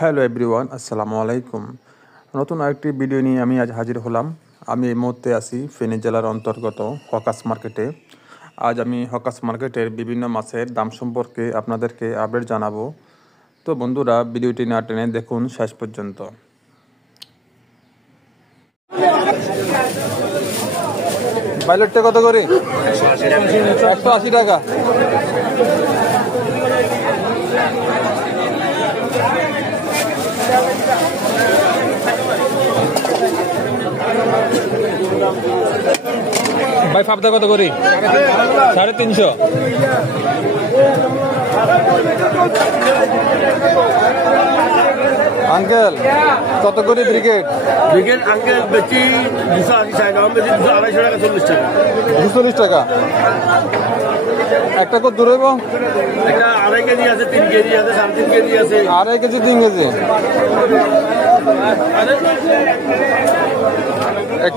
Hello everyone, আসসালামু আলাইকুম। নতুন আরেকটি ভিডিও নিয়ে আমি আজ হাজির হলাম। আমি এই মুহূর্তে আছি ফেনী জেলার অন্তর্গত হকার্স মার্কেটে। আজ আমি হকার্স মার্কেটের বিভিন্ন মাছের দাম সম্পর্কে আপনাদেরকে আপডেট জানাবো। তো বন্ধুরা, ভিডিওটি না টেনে দেখুন শেষ পর্যন্ত। পাইলটটা কত করে? 180 টাকা। ভাই ফাপদা কত করি? 350। আঙ্কেল কত করে ব্রিগেড? ব্রিগেড আঙ্কেল বেশি 280 টাকা, আমি বেশি 250 টাকা, 40 টাকা। 240 টাকা। একটা কত দূর হইব? একটা 2.5 কেজি আছে, 3 কেজি আছে, 3.5 কেজি আছে। 2.5 কেজি 3 কেজি।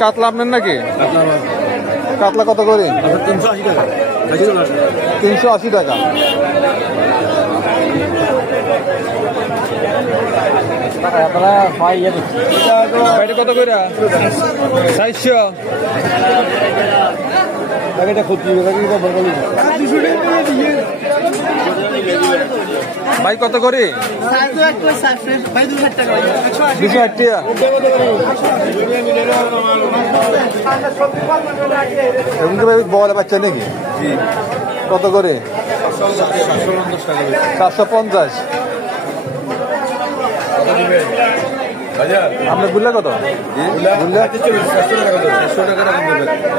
কাতলা আপনার নাকি? কাতলা কত করে? 380 টাকা। 380 টাকা। কত করে? 400। ভাই কত করে? 260 টাকা। বল বাচ্চা নাকি? কত করে? 750। আপনার বুল্লা কত?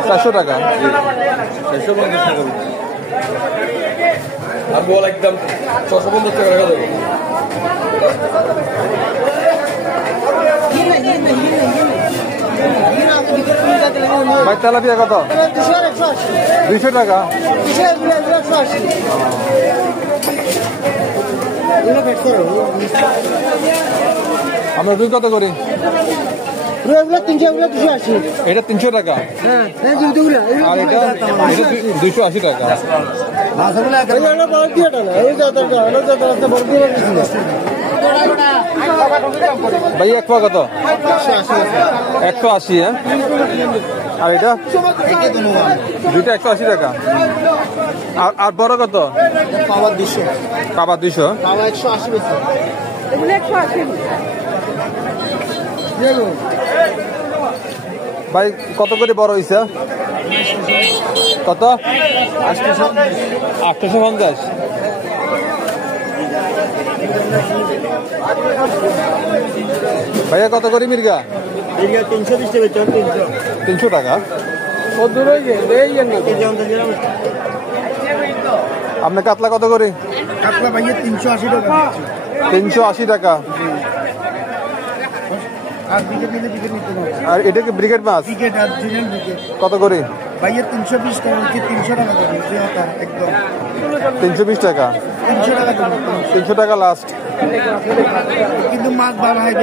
400 টাকা। একদম 650 টাকা রাখা যাবে। ভাই তেলাপিয়া কত? 200 টাকা। আমরা রুই কত করি? এটা 300 টাকা। আর এটা 280 টাকা। ভাই এক পা কত? 180। হ্যাঁ, আর এটা দুইটা 180 টাকা। আর বড় কত? পাওয়া 200। পাবা 200। পাওয়া 180 বেশি। ভাই কত করে বড় হয়েছে? কত? 850। ভাইয়া কত করে মির্গা? 320 টাকা। 300 টাকা। আপনার কাতলা কত করে? কাতলা ভাইয়া 380 টাকা। 380 টাকা। আর ব্রিগেড নিলে ব্রিগেড নিতে হবে। আর এটা কি ব্রিগেড মাছ? ব্রিগেড আর জুনিয়র ব্রিগেড কত করে? ভাইয়া 320 টাকা কি 300 টাকা দেবে একদম। 320 টাকা। 300 টাকা দেবে। 300 টাকা লাস্ট। কিন্তু মাছ ভালো হয়।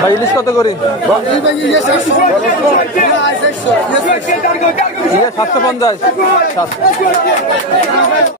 ভাই ইলিশ কত করে? 750।